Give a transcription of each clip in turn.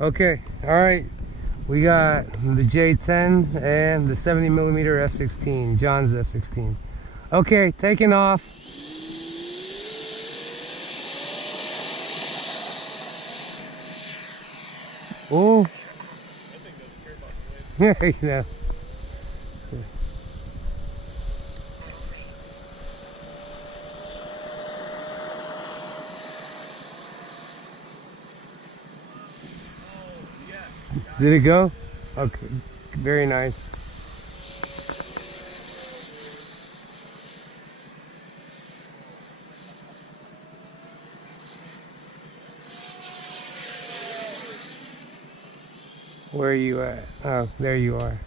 Okay, alright. We got the J-10 and the 70mm F-16, John's F-16. Okay, taking off. Oh. Yeah, you know. Did it go? Okay, very nice. Where are you at? Oh, there you are.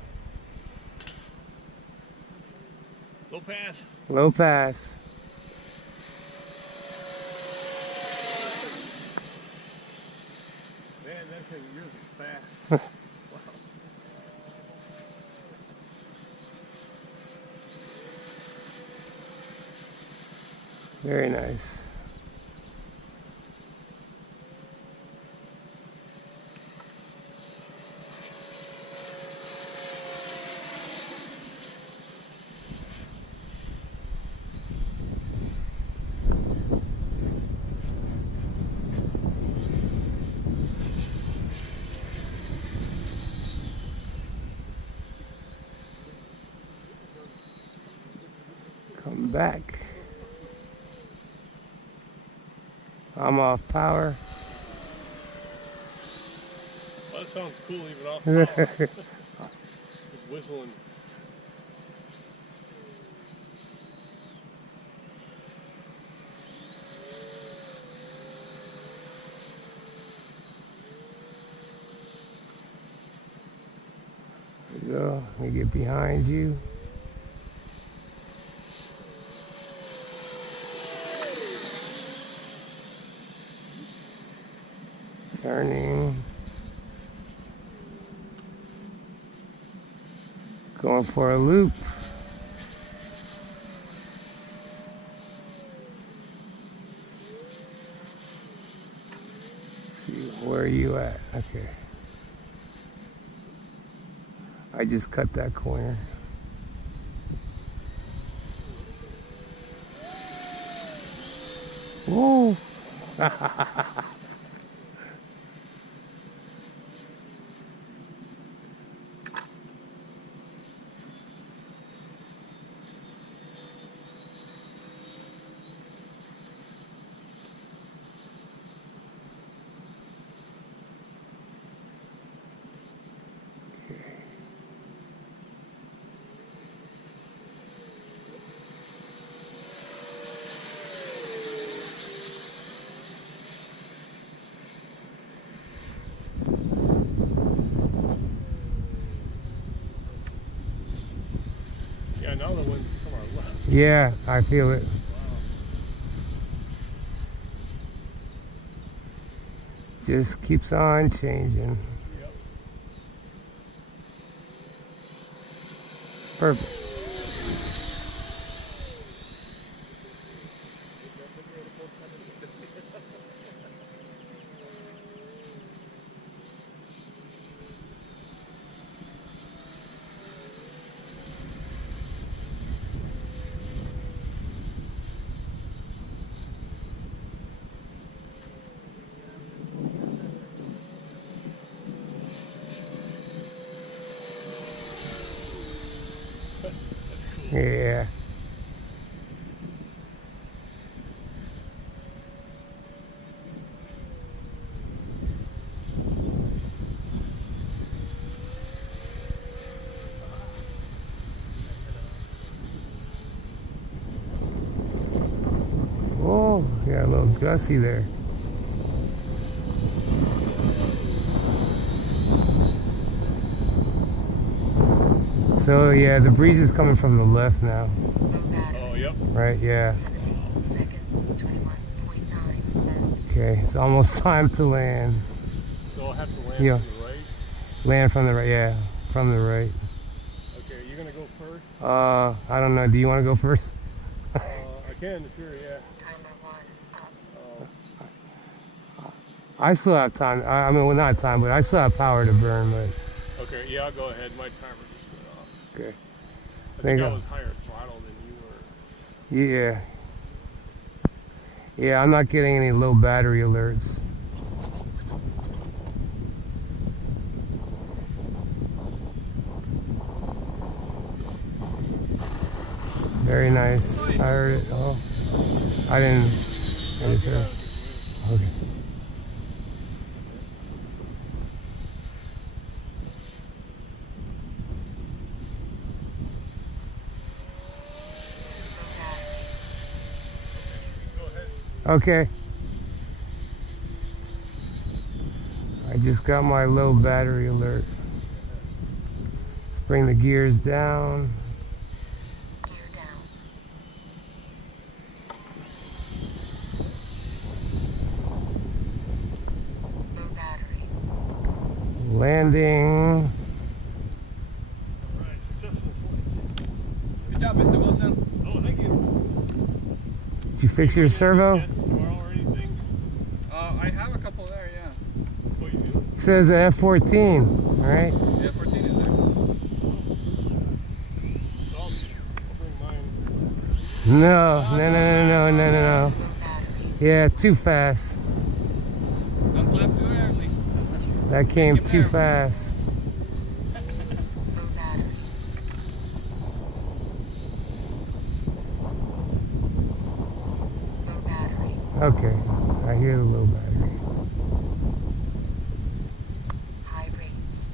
Low pass. Low pass. Man, that thing really fast. Wow. Very nice. Come back. I'm off power. Well, that sounds cool even off power. Just whistling. There you go. Let me get behind you. Turning. Going for a loop. Let's see, where are you at? Okay. I just cut that corner. Whoa! Yeah, now the wind's from our left. Yeah, I feel it. Wow. Just keeps on changing. Yep. Perfect. That's cool. Yeah. Oh, yeah, a little gusty there. So yeah, the breeze is coming from the left now. Oh, yep. Right, yeah. Okay, it's almost time to land. So I'll have to land Yeah. from the right. Land from the right, yeah, from the right. Okay, you're gonna go first? I don't know, do you want to go first? I can, sure, yeah. I still have time. I mean, well, not time, but I still have power to burn. But Okay, yeah, I'll go ahead. My timer just went off. okay. I think I was higher throttle than you were. Yeah. Yeah, I'm not getting any low battery alerts. Very nice. I heard it. Oh, I didn't. I just heard it. Okay. Okay. I just got my low battery alert. Let's bring the gears down. Gear down. Low battery. Landing. Alright, successful flight. Good job, Mr. Wilson. Oh, thank you. Did you fix your servo? Jets tomorrow or anything? I have a couple there, yeah. Oh, you do? It says the F-14, all right? The F-14 is there. So I'll bring mine. No. Yeah, too fast. Don't clap too early. That came too fast. Low battery. Low battery. Okay, I hear the low battery. High rates.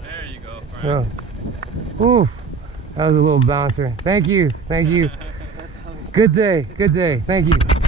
There you go, Frank. Oh. Oof, that was a little bouncer. Thank you. Good day. Thank you.